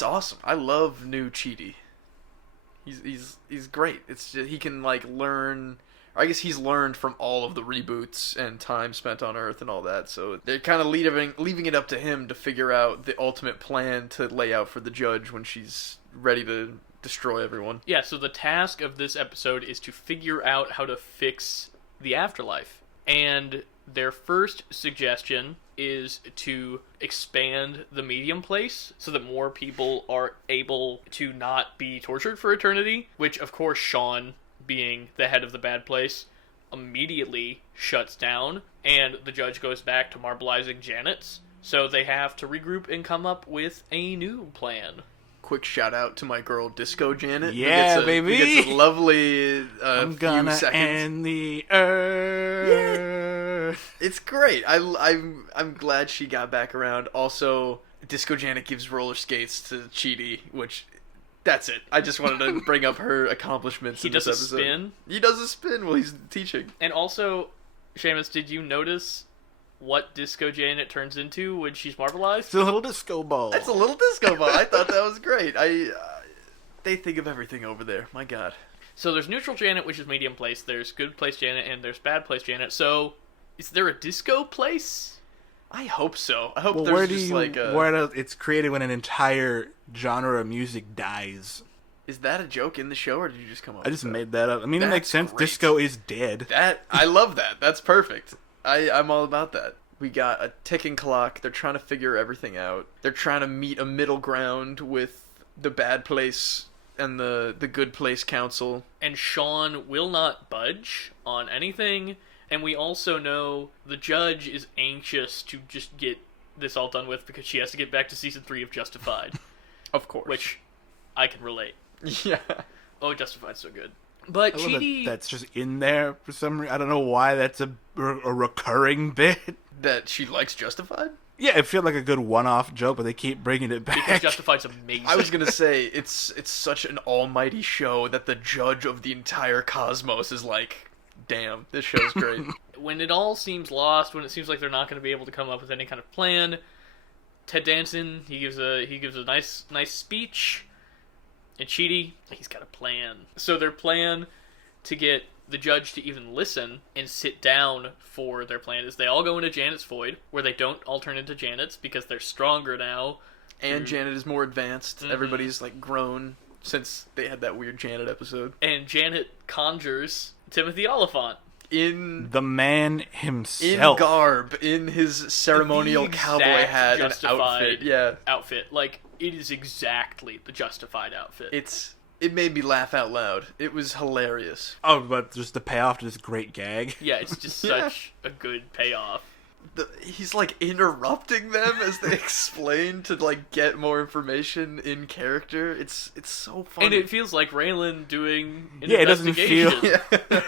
awesome. I love new Chidi. He's great. It's just, he can like learn. I guess he's learned from all of the reboots and time spent on Earth and all that, so they're kind of leaving it up to him to figure out the ultimate plan to lay out for the judge when she's ready to destroy everyone. Yeah, so the task of this episode is to figure out how to fix the afterlife. And their first suggestion is to expand the medium place so that more people are able to not be tortured for eternity, which of course Sean, being the head of the bad place, immediately shuts down, and the judge goes back to marbleizing Janet's, so they have to regroup and come up with a new plan. Quick shout out to my girl Disco Janet. Yeah, baby. Who gets a lovely I'm few gonna seconds. end the earth. It's great. I'm glad she got back around. Also, Disco Janet gives roller skates to Chidi, which that's it. I just wanted to bring up her accomplishments in this episode. He does a spin. He does a spin while he's teaching. And also, Seamus, did you notice what Disco Janet turns into when she's marbleized? It's a little disco ball. That's a little disco ball. I thought that was great. They think of everything over there. My God. So there's neutral Janet, which is medium place. There's good place Janet, and there's bad place Janet. So, is there a disco place? I hope so. I hope Well, there's where just like a... it's created when an entire genre of music dies. Is that a joke in the show, or did you just come up I with just that? made that up. I mean, it That's makes sense. great. Disco is dead. I love that. That's perfect. I'm all about that. We got a ticking clock. They're trying to figure everything out. They're trying to meet a middle ground with the bad place and the good place council. And Sean will not budge on anything. And we also know the judge is anxious to just get this all done with because she has to get back to season 3 of Justified. Of course. Which I can relate. Yeah. Oh, Justified's so good. But I love Chidi... that's just in there for some reason. I don't know why that's a recurring bit. That she likes Justified? Yeah, it feels like a good one-off joke, but they keep bringing it back. Because Justified's amazing. I was gonna say, it's such an almighty show that the judge of the entire cosmos is like, damn, this show's great. When it all seems lost, when it seems like they're not going to be able to come up with any kind of plan, Ted Danson, he gives a nice speech, and Chidi, he's got a plan. So their plan to get the judge to even listen and sit down for their plan is they all go into Janet's void, where they don't all turn into Janet's because they're stronger now. And Janet is more advanced. Mm-hmm. Everybody's like grown since they had that weird Janet episode. And Janet conjures Timothy Oliphant. In the man himself, in garb, in his ceremonial cowboy hat and outfit. Yeah, outfit. Like, it is exactly the Justified outfit. It made me laugh out loud. It was hilarious. Oh, but just the payoff to this great gag. Yeah, it's just such a good payoff. He's like interrupting them as they explain to like get more information in character. It's so funny. And it feels like Raylan doing an it doesn't investigation. feel. Yeah.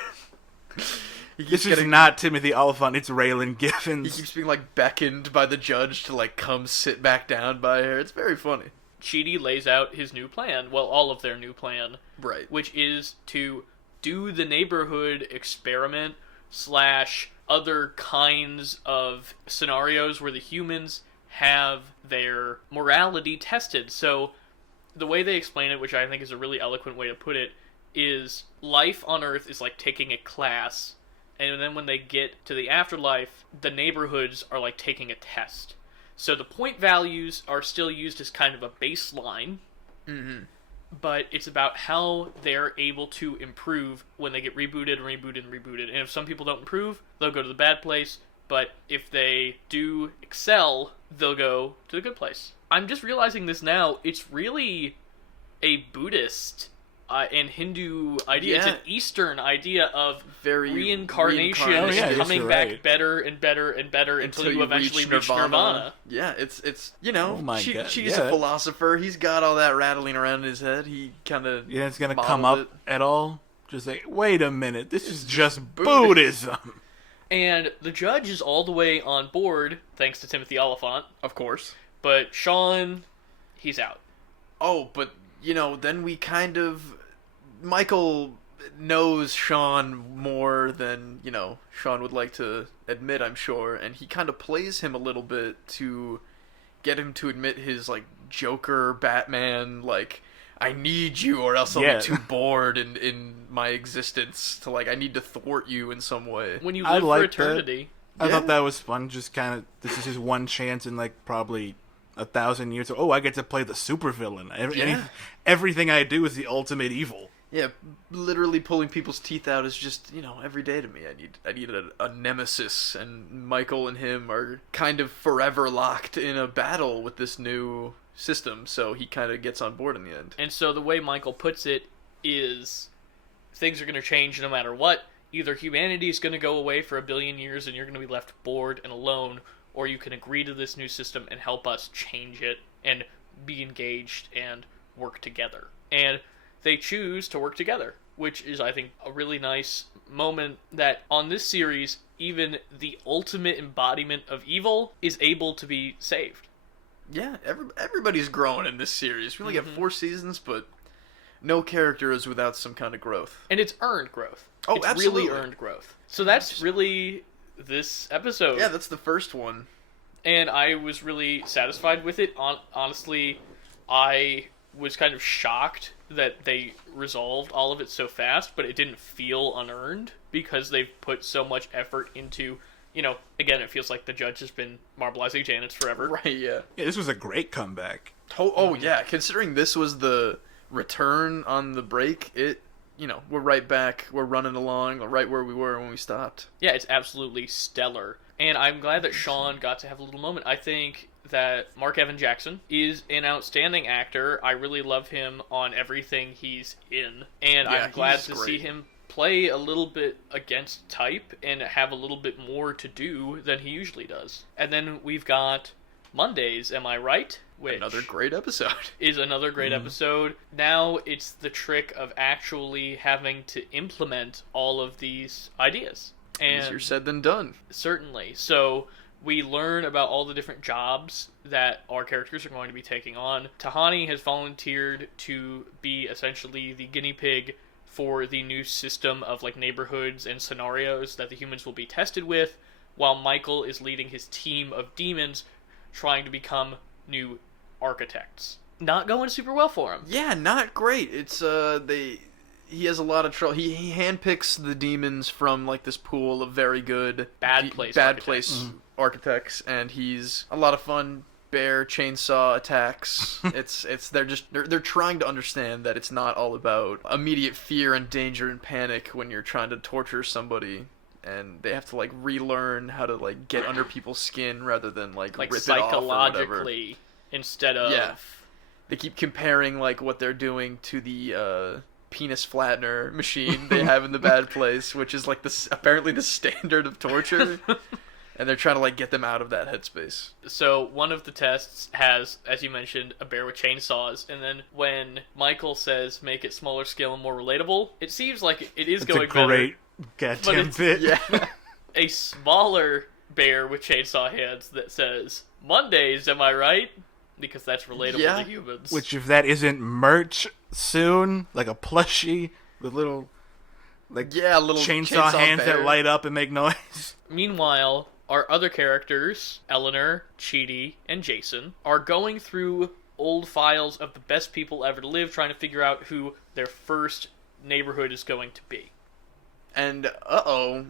This is not Timothy Oliphant, it's Raylan Givens. He keeps being like beckoned by the judge to like come sit back down by her. It's very funny. Chidi lays out his new plan, well, all of their new plan. Right. Which is to do the neighborhood experiment / other kinds of scenarios where the humans have their morality tested. So the way they explain it, which I think is a really eloquent way to put it, is life on Earth is like taking a class, and then when they get to the afterlife, the neighborhoods are like taking a test. So the point values are still used as kind of a baseline, but it's about how they're able to improve when they get rebooted and rebooted and rebooted. And if some people don't improve, they'll go to the bad place, but if they do excel, they'll go to the good place. I'm just realizing this now, it's really a Buddhist and Hindu idea. Yeah. It's an Eastern idea of Very reincarnation Oh, yeah, and yes, coming you're back right. better and better and better until you eventually reach Nirvana. Nirvana. Yeah, it's you know, Oh my God, she's yeah. a philosopher. He's got all that rattling around in his head. He kind of Yeah, it's gonna come up at all. Just like, wait a minute, this is just Buddhism. And the judge is all the way on board, thanks to Timothy Oliphant. Of course. But Sean, he's out. Oh, but, then we kind of... Michael knows Sean more than, Sean would like to admit, I'm sure. And he kind of plays him a little bit to get him to admit his, Joker, Batman, I need you or else I'll be too bored in my existence to, I need to thwart you in some way. When you live for eternity. I thought that was fun, just kind of, this is his one chance in, probably 1,000 years. Oh, I get to play the supervillain. Everything I do is the ultimate evil. Yeah, literally pulling people's teeth out is just, every day to me. I need a nemesis, and Michael and him are kind of forever locked in a battle with this new system, so he kind of gets on board in the end. And so the way Michael puts it is things are going to change no matter what. Either humanity is going to go away for 1 billion years and you're going to be left bored and alone, or you can agree to this new system and help us change it and be engaged and work together. And they choose to work together, which is, I think, a really nice moment that on this series, even the ultimate embodiment of evil is able to be saved. Yeah, everybody's growing in this series. We only get 4 seasons, but no character is without some kind of growth. And it's earned growth. Oh, it's absolutely. Really earned growth. So that's really this episode. Yeah, that's the first one. And I was really satisfied with it. Honestly, I was kind of shocked that they resolved all of it so fast, but it didn't feel unearned because they've put so much effort into, again, it feels like the judge has been marbleizing Janet's forever. Right, yeah. Yeah, this was a great comeback. Yeah, considering this was the return on the break, we're right back, we're running along right where we were when we stopped. Yeah, it's absolutely stellar. And I'm glad that Sean got to have a little moment. I think that Mark Evan Jackson is an outstanding actor. I really love him on everything he's in. And I'm glad to see him play a little bit against type and have a little bit more to do than he usually does. And then we've got Mondays, am I right? Which another great episode. Is another great episode. Now it's the trick of actually having to implement all of these ideas. And easier said than done. Certainly. So we learn about all the different jobs that our characters are going to be taking on. Tahani has volunteered to be essentially the guinea pig for the new system of neighborhoods and scenarios that the humans will be tested with, while Michael is leading his team of demons trying to become new architects. Not going super well for him. Yeah, not great. It's he has a lot of trouble. He handpicks the demons from this pool of very good bad place architects, and he's a lot of fun. Bear chainsaw attacks. They're trying to understand that it's not all about immediate fear and danger and panic when you're trying to torture somebody, and they have to relearn how to get under people's skin rather than rip it off psychologically instead of They keep comparing what they're doing to the penis flattener machine they have in the bad place, which is apparently the standard of torture. And they're trying to get them out of that headspace. So one of the tests has, as you mentioned, a bear with chainsaws, and then when Michael says make it smaller scale and more relatable, it seems like it is going better. It's a great goddamn bit. Yeah. A smaller bear with chainsaw hands that says Mondays, am I right? Because that's relatable to humans. Which, if that isn't merch soon, like a plushie with little chainsaw hands bear that light up and make noise. Meanwhile, our other characters, Eleanor, Chidi, and Jason, are going through old files of the best people ever to live, trying to figure out who their first neighborhood is going to be. And,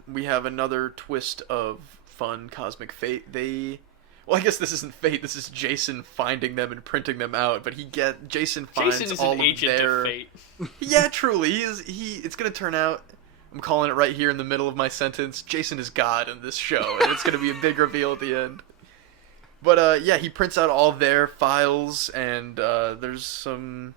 we have another twist of fun cosmic fate. Well, I guess this isn't fate. This is Jason finding them and printing them out. But Jason finds Jason is all an of agent their... of fate. Yeah, truly. It's going to turn out... I'm calling it right here in the middle of my sentence. Jason is God in this show, and it's going to be a big reveal at the end. But, he prints out all their files, and there's some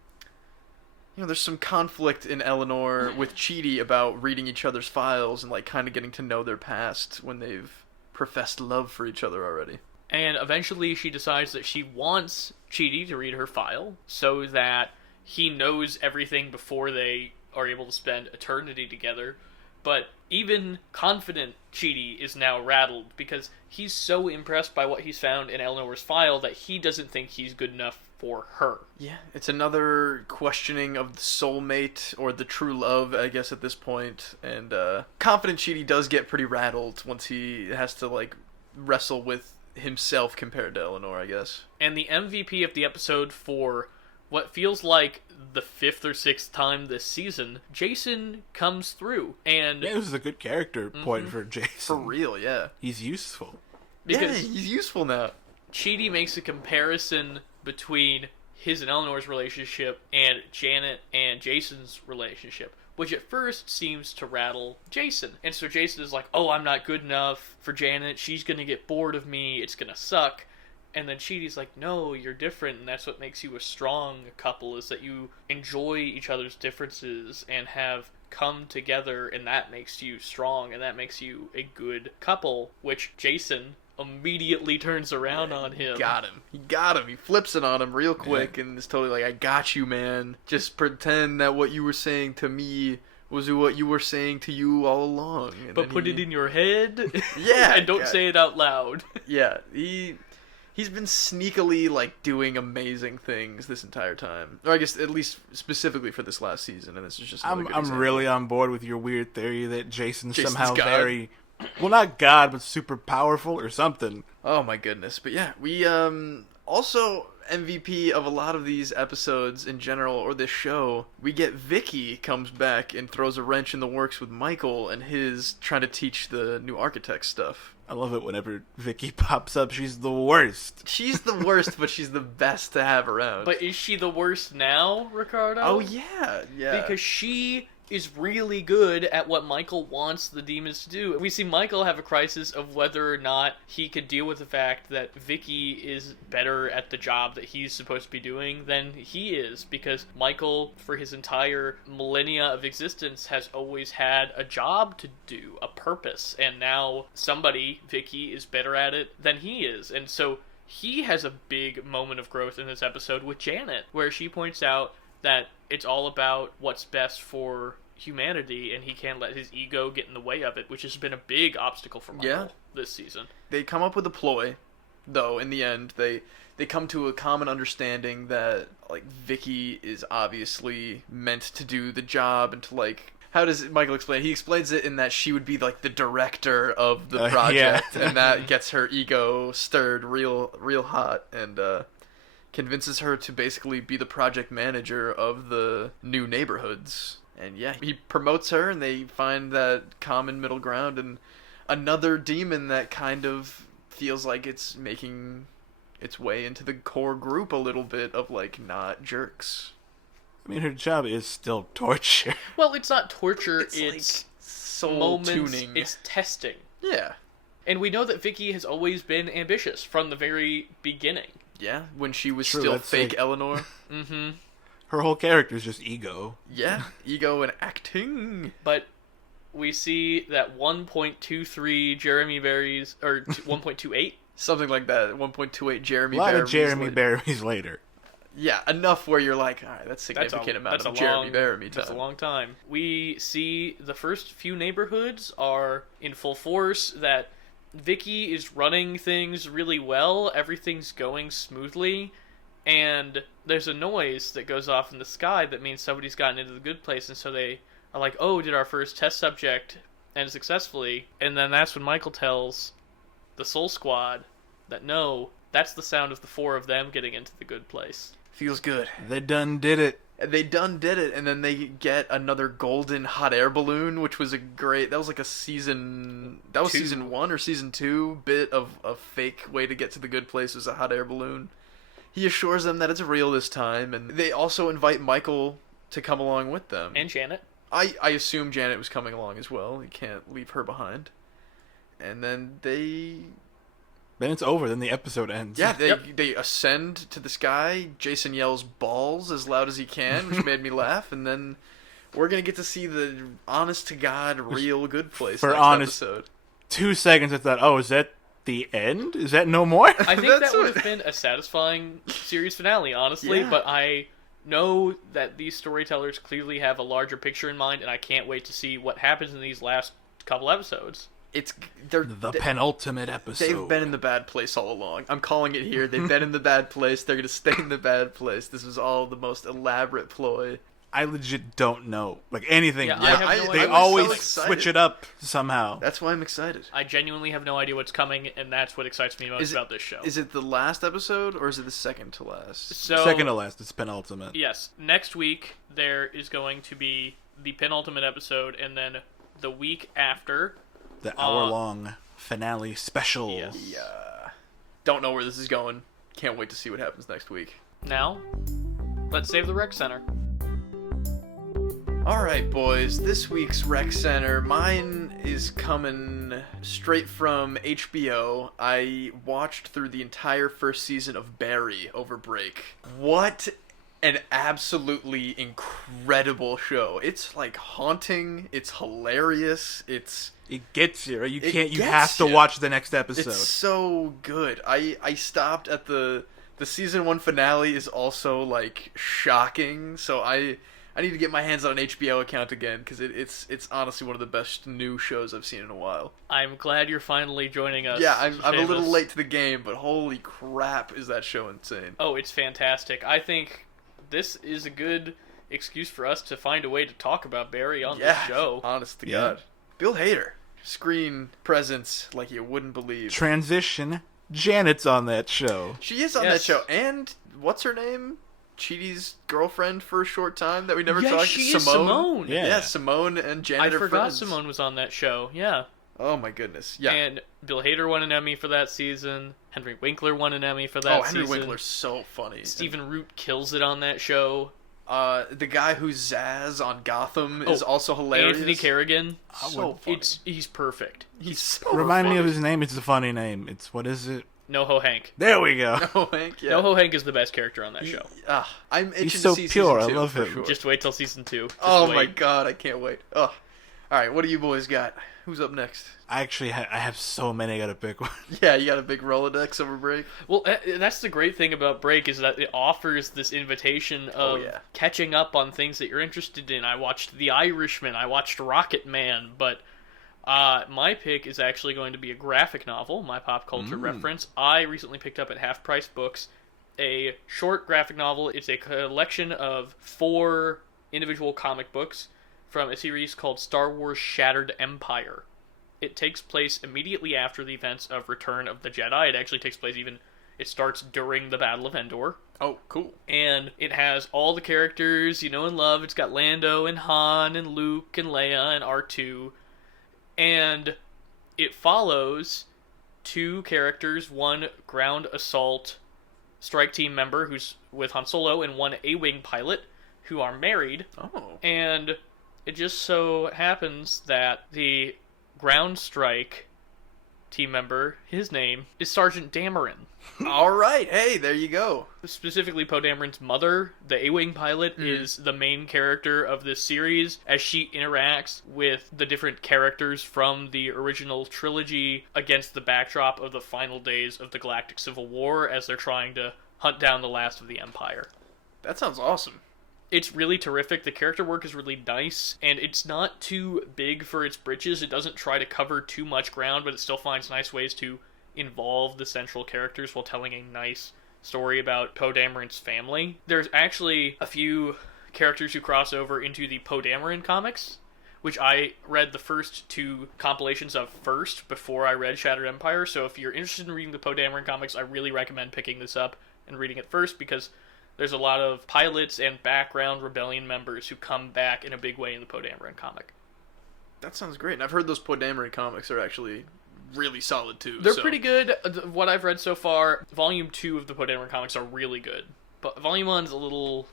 conflict in Eleanor with Chidi about reading each other's files and, kind of getting to know their past when they've professed love for each other already. And eventually she decides that she wants Chidi to read her file so that he knows everything before they are able to spend eternity together. But even confident Chidi is now rattled because he's so impressed by what he's found in Eleanor's file that he doesn't think he's good enough for her. Yeah, it's another questioning of the soulmate or the true love, I guess, at this point. And confident Chidi does get pretty rattled once he has to, like, wrestle with himself compared to Eleanor, I guess. And the MVP of the episode for what feels like the 5th or 6th time this season, Jason comes through. And yeah, this is a good character point for Jason. For real, yeah. He's useful. Because he's useful now. Chidi makes a comparison between his and Eleanor's relationship and Janet and Jason's relationship, which at first seems to rattle Jason. And so Jason is like, oh, I'm not good enough for Janet. She's going to get bored of me. It's going to suck. And then Chidi's like, no, you're different, and that's what makes you a strong couple, is that you enjoy each other's differences and have come together, and that makes you strong, and that makes you a good couple, which Jason immediately turns around on him. He got him. He flips it on him real quick, and is totally like, I got you, man. Just pretend that what you were saying to me was what you were saying to you all along. And but put it in your head. Yeah. And don't say it out loud. Yeah, He's been sneakily, like, doing amazing things this entire time. Or I guess, at least, specifically for this last season, and this is just another good I'm example. really on board with your weird theory that Jason's somehow God. very... Well, not God, but super powerful or something. Oh, my goodness. But yeah, we, also, MVP of a lot of these episodes in general, or this show, we get Vicky comes back and throws a wrench in the works with Michael and his trying to teach the new architect stuff. I love it whenever Vicky pops up. She's the worst. She's the worst, but she's the best to have around. But is she the worst now, Ricardo? Oh, yeah. Because she is really good at what Michael wants the demons to do. We see Michael have a crisis of whether or not he could deal with the fact that Vicky is better at the job that he's supposed to be doing than he is, because Michael, for his entire millennia of existence, has always had a job to do, a purpose, and now somebody, Vicky, is better at it than he is. And so he has a big moment of growth in this episode with Janet, where she points out that it's all about what's best for humanity, and he can't let his ego get in the way of it, which has been a big obstacle for Michael this season. They come up with a ploy, though, in the end. They come to a common understanding that, like, Vicky is obviously meant to do the job and to, like... How does Michael explain? He explains it in that she would be, like, the director of the project, and that gets her ego stirred real hot, and, convinces her to basically be the project manager of the new neighborhoods. And yeah, he promotes her, and they find that common middle ground, and another demon that kind of feels like it's making its way into the core group a little bit of, like, not jerks. I mean, her job is still torture. Well, it's not torture, it's like soul moments, tuning. it's testing. Yeah. And we know that Vicky has always been ambitious from the very beginning. Yeah, when she was True, still that's fake like- Eleanor. Mm-hmm. Her whole character is just ego. Yeah, ego and acting. But we see that 1.23 Jeremy berries, or 1.28? Something like that, 1.28 Jeremy A lot Bearmies of Jeremy later. Berries later. Yeah, enough where you're like, alright, that's significant amount of Jeremy Bearimy time. That's a long time. We see the first few neighborhoods are in full force, that Vicky is running things really well, everything's going smoothly, and there's a noise that goes off in the sky that means somebody's gotten into the good place, and so they are like, oh, did our first test subject end successfully? And then that's when Michael tells the Soul Squad that no, that's the sound of the 4 of them getting into the good place. Feels good. They done did it. They done did it, and then they get another golden hot air balloon, which was a great... That was like a season... That was 2. season 1 or season 2 bit of a fake way to get to the good place was a hot air balloon. He assures them that it's real this time, and they also invite Michael to come along with them. And Janet. I assume Janet was coming along as well. You can't leave her behind. And then they... Then it's over. Then the episode ends. Yeah, they ascend to the sky. Jason yells balls as loud as he can, which made me laugh. And then we're going to get to see the honest-to-God real good place For next honest- episode. 2 seconds I thought, oh, is that the end? Is that no more? I think That's that would what- have been a satisfying series finale, honestly, Yeah. but I know that these storytellers clearly have a larger picture in mind, and I can't wait to see what happens in these last couple episodes. They're The penultimate episode. They've been in the bad place all along. I'm calling it here. They've been in the bad place. They're gonna stay in the bad place. This was all the most elaborate ploy. I legit don't know. Like, anything. Yeah, I have no They idea. always so switch it up somehow. That's why I'm excited. I genuinely have no idea what's coming, and that's what excites me most about this show. Is it the last episode, or is it the second to last? So, Second to last. It's penultimate. yes, next week there is going to be the penultimate episode, and then the week after... The hour-long finale special. Yes. Yeah. Don't know where this is going. Can't wait to see what happens next week. Now, let's save the rec center. Alright, boys. This week's Rec Center. Mine is coming straight from HBO. I watched through the entire first season of Barry over break. What an absolutely incredible show. It's, like, haunting. It's hilarious. It gets you, right? You It can't. You gets have to ya. watch the next episode. It's so good. I stopped at the season 1 finale is also, like, shocking. So I need to get my hands on an HBO account again, because it's honestly one of the best new shows I've seen in a while. I'm glad you're finally joining us. Yeah, I'm a little Seamus. late to the game, but holy crap, is that show insane. Oh, it's fantastic. I think this is a good excuse for us to find a way to talk about Barry on Yeah, the show. honest to Yeah. God. Bill Hader, screen presence like you wouldn't believe. Transition. Janet's on that show. She is on that Yes. show, and what's her name? Chidi's girlfriend for a short time that we never Yes, talked. she is Simone. Yeah. Yeah, Simone and Janet I are forgot friends. Simone was on that show. Yeah. Oh my goodness. Yeah. And Bill Hader won an Emmy for that season. Henry Winkler won an Emmy for that Henry season. Winkler's so funny. Stephen Root kills it on that show. The guy who's Zaz on Gotham is also hilarious. Anthony Kerrigan. So funny. He's perfect. He's so Remind me of funny. his name. It's a funny name. What is it? NoHo Hank. There we go. No, Hank. Yeah. NoHo Hank is the best character on that show. I'm itching He's so to see pure. season I 2, love for him. Sure. Just wait till season 2. Just Oh my wait. god, I can't wait. Ugh. All right, what do you boys got? Who's up next? I actually I have so many. I gotta pick one. Yeah, you got a big Rolodex over break. Well, that's the great thing about Break is that it offers this invitation of yeah. catching up on things that you're interested in. I watched The Irishman. I watched Rocket Man, but my pick is actually going to be a graphic novel, my pop culture reference. I recently picked up at Half Price Books a short graphic novel. It's a collection of 4 individual comic books from a series called Star Wars Shattered Empire. It takes place immediately after the events of Return of the Jedi. It actually takes place it starts during the Battle of Endor. Oh, cool. And it has all the characters you know and love. It's got Lando and Han and Luke and Leia and R2. And it follows 2 characters, one ground assault strike team member who's with Han Solo and one A-Wing pilot who are married. Oh. And it just so happens that the ground strike team member, his name is Sergeant Dameron. All right. Hey, there you go. Specifically, Poe Dameron's mother, the A-Wing pilot, is the main character of this series as she interacts with the different characters from the original trilogy against the backdrop of the final days of the Galactic Civil War as they're trying to hunt down the last of the Empire. That sounds awesome. It's really terrific. The character work is really nice, and it's not too big for its britches. It doesn't try to cover too much ground, but it still finds nice ways to involve the central characters while telling a nice story about Poe Dameron's family. There's actually a few characters who cross over into the Poe Dameron comics, which I read the first 2 compilations of first before I read Shattered Empire, so if you're interested in reading the Poe Dameron comics, I really recommend picking this up and reading it first, because there's a lot of pilots and background rebellion members who come back in a big way in the Poe Dameron comic. That sounds great. And I've heard those Poe Dameron comics are actually really solid too. They're pretty good. What I've read so far, Volume 2 of the Poe Dameron comics are really good. But Volume 1 is a little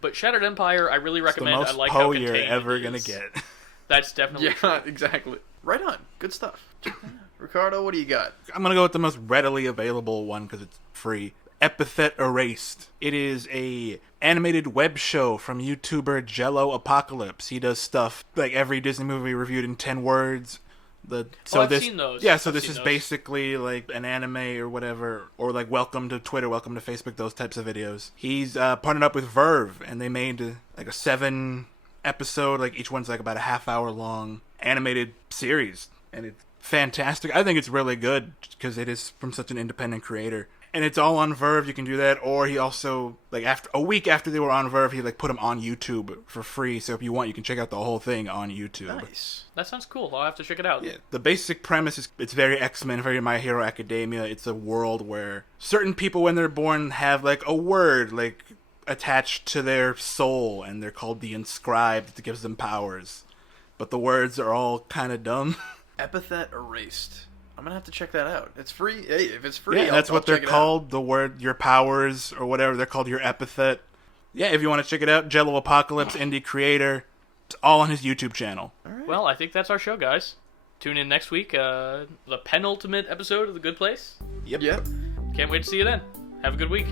But Shattered Empire, I really recommend. It's the most I like Poe how you're contained ever it gonna is. get. That's definitely true. Yeah, exactly. Right on. Good stuff. Check that out. Ricardo, what do you got? I'm gonna go with the most readily available one because it's free. Epithet Erased. It is a animated web show from YouTuber Jello Apocalypse. He does stuff like every Disney movie reviewed in 10 words, I've seen those. Yeah, so I've this seen is those. basically like an anime or whatever, or like welcome to Twitter, welcome to Facebook, those types of videos. He's partnered up with Verve, and they made like a 7-episode, like each one's like about a half-hour long animated series, and it's fantastic. I think it's really good because it is from such an independent creator. And it's all on Verve. You can do that. Or he also, like, after a week after they were on Verve, he like put them on YouTube for free. So if you want, you can check out the whole thing on YouTube. Nice. That sounds cool. I'll have to check it out. Yeah. The basic premise is it's very X-Men, very My Hero Academia. It's a world where certain people, when they're born, have like a word like attached to their soul, and they're called the Inscribed. That gives them powers, but the words are all kind of dumb. Epithet erased. I'm gonna have to check that out. It's free. Hey, if it's free, Yeah, that's what they're check it called. The word, your powers, or whatever. They're called your epithet. Yeah, if you want to check it out, Jello Apocalypse, indie creator. It's all on his YouTube channel. All right. Well, I think that's our show, guys. Tune in next week. The penultimate episode of The Good Place. Yep. Can't wait to see you then. Have a good week.